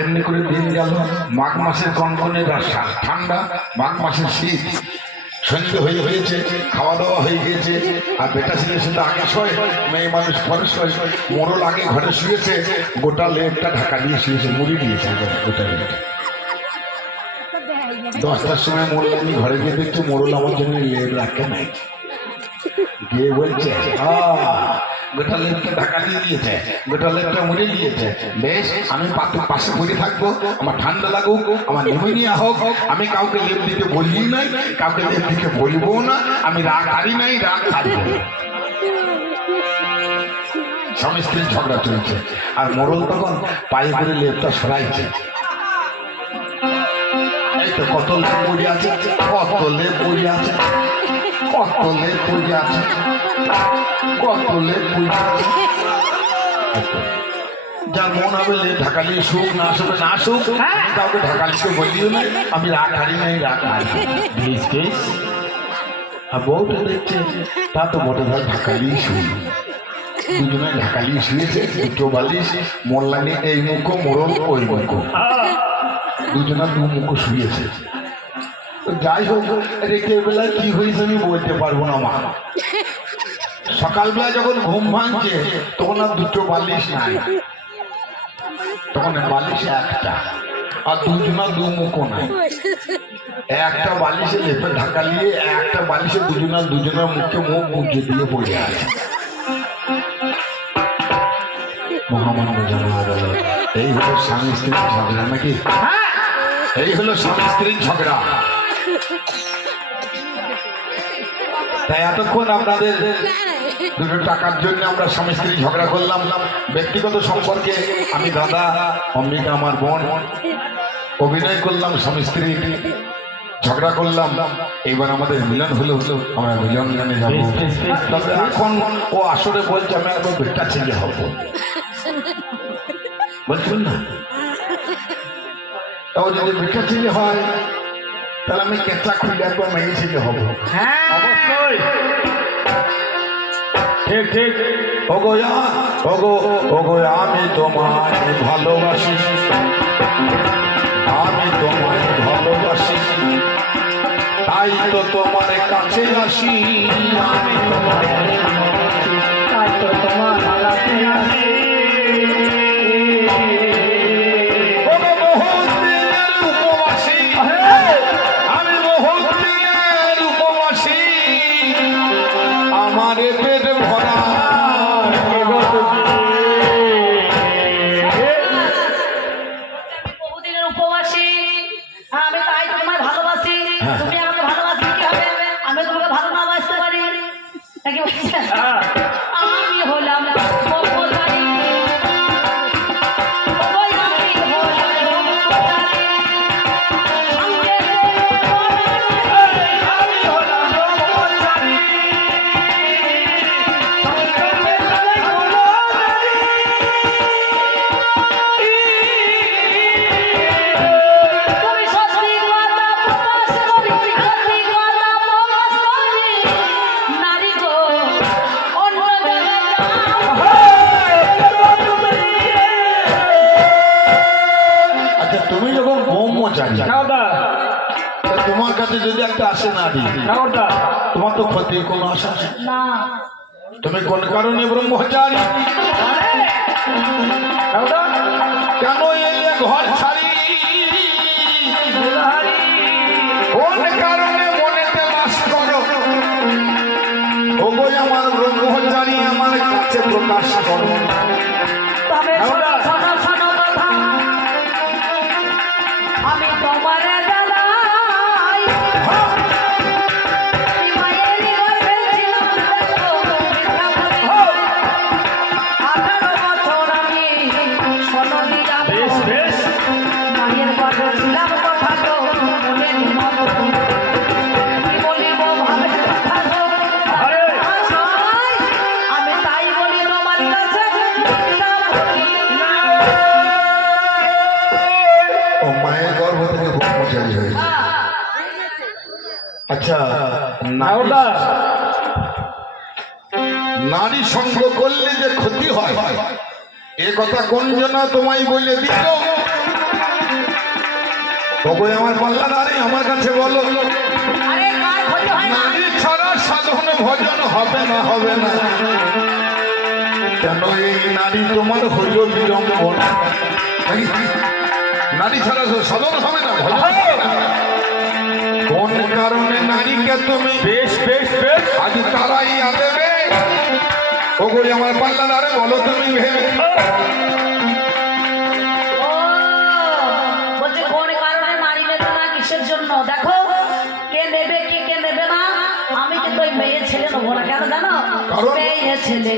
এমনি করে দিন গেল। মাঘ মাসের কনকনে ঠান্ডা, মাঘ মাসের শীত। সন্ধ্যে হয়েছে, খাওয়া দাওয়া হয়ে গিয়েছে। আর বেটা ছেলে শুধু আগে শোয়, মেয়ে মানুষ ঘরে শোয়। মোড়ল আগে ঘরে শুয়েছে, গোটা লেপটা ঢাকা দিয়ে শুয়েছে, মুড়ি দিয়েছে গোটা লেপ। 10টার সময় মোড়ল আমি ঘরে গিয়ে দেখছি মোড়ল আমার জন্য লেপ রাখে নাই। গিয়ে বলছে গোটা লেপটা ঢাকা দিয়ে দিয়েছে, গোটা লেপটা মুড়ে দিয়েছে। বেশ, আমি পাশে পড়ে থাকবো, আমার ঠান্ডা লাগুক, আমার নিউমোনিয়া হোক, আমি কাউকে লেপ দিতে বলি নাই, কাউকে লেপ দিতে বলবো না। আমি রাগ হারি নাই, রাগ হারবো। স্বামী স্ত্রী ঝগড়া চলছে, আর মোড়ল তখন পায়ে করে লেপটা সরাইছে। এই তো কত লেপ পড়ে আছে, কত লেপ পড়ে আছে, কত লেপ পড়ে আছে, কত লেপ পড়ে আছে। যার মন হবে লেপ ঢাকালিয়ে সুখ, না আসবে না সুখ, আমি কাউকে ঢাকালিকে বলিও নাই, আমি রাগ হারি নাই, রাগ হারি। আর বউটা দেখছে তা তো বটে, ধর ঢাকালিয়ে শুই। দুজনে ঢাকালিয়ে শুয়েছে, দুটো বালিশ, মোল্লানি এই মুখো, মোড়ল ওই মুখো, দুজনা দু মুখো শুয়েছে। যাই হোক, রেখের বেলায় কি হয়েছে আমি বলতে পারবো না মা। সকালবেলা যখন ঘুম ভাঙছে তখন আর দুটো বালিশ নাই, তখন বালিশ একটা, আর দুজনা দু মুখো নাই। একটা বালিশে লেপে ঢাকা নিয়ে, একটা বালিশে দুজনের মুখে মুখ মুখে দিয়ে পড়ে আছে। মহামান্য জানা গেল এই হলো স্বামী স্ত্রীর ঝগড়া, নাকি? এই হলো স্বামী স্ত্রীর ঝগড়া। তাই এতক্ষণ আপনাদের দুটো টাকার জন্য আমরা স্বামী স্ত্রী ঝগড়া করলাম। ব্যক্তিগত সম্পর্কে আমি দাদা, অম্বিকা আমার বোন, অভিনয় করলাম, স্বামী স্ত্রী ঝগড়া করলাম। এইবার আমাদের মিলন হলো, আমরা মিলন গানে যাবো। তবে এখন ও আসলে বলছে আমি একবার বেটা ছেলে হবো, বলছেন না? তাও যদি বেটা ছেলে হয় তাহলে আমি কেঁচা খুলে একবার মেয়ে ছেলে হবো। অবশ্যই, ঠিক ঠিক। ওগো আমি তোমায় ভালোবাসি, আমি তোমায় ভালোবাসি, তাই তো তোমার কাছে আসি, আমি তোমায় ভালোবাসি, তাই তো তোমার কাছে আসি। ওগো বহুত দিনের উপবাসী, আমি বহুত দিনের উপবাসী, আমার পেট ভরা বহুদিনের উপবাসী, আমি তাই তোমায় ভালোবাসি। তুমি আমাকে ভালোবাসি কি হবে? আমি তোমাকে ভালো না বাসতে পারি নাকি? আমি হলাম ব্রহ্মচারী, ওই আমি হলাম ব্রহ্মচারী, সঙ্গে আমি হলাম ব্রহ্মচারী, তুমি সত্যি কথা প্রকাশ করি, সত্যি কথা প্রকাশ করি, নারী গো অন্য জায়গায় আচ্ছা তুমি যখন ব্রহ্মচারী, খাওয়া তোমার কাছে যদি একটা আসে নারী, খাওয়া তোমার তো ক্ষতির কোনো আশা নেই। না। তুমি কোন কারণে ব্রহ্মচারী? খাওয়া কেন এলে ঘর ছাড়ি? কোন কারণে মনেতে বাস করো? ওগো আমার ব্রহ্মচারী, আমার কাছে প্রকাশ করো। তবে শোনো শোনো শোনো কথা, আমি তোমার জানাই, আমি মায়ের গর্ভে ছিলাম, দেখো মিথ্যা বলি নাই। 18 বছর আমি শোনো দিলাম, বেশ বেশ। মায়ের গর্ভে ছিলাম, কথা তো মনে নিমত, কি বলিব ভাবে কথা তো আরে আমি তাই বলি তোমার কাছে মিথ্যা বলি না। ও মায়ের গর্ভ থেকে ব্রহ্মচারী হয়েছে। আচ্ছা, খাওয়া নারী সঙ্গ করলে যে ক্ষতি হয় এ কথা কোন জন তোমায় বলে দিল? ওগো আমার পাল্লাদারে আমার কাছে বলো, আরে কার ক্ষতি হয় না? নারী ছাড়া সাধন ভজন হবে না, হবে না। কেন এই নারী তোমার হইল বিড়ম্বন? নারী ছাড়া সাধন হবে না, ভজন হবে না। কোন কারণে নারীকে তুমি বেশ বেশ বেশ আজ তারাই দেবে? ওগো আমার পাল্লাদারে বলো তুমি ভেবে। ও বলছে কোন কারণে নারী নেবে না, কিসের জন্য? দেখো কে নেবে কি কে নেবে না, আমি কিন্তু ওই মেয়ে ছেলে নেবো না। কেন জানো? কারণ? মেয়ে ছেলে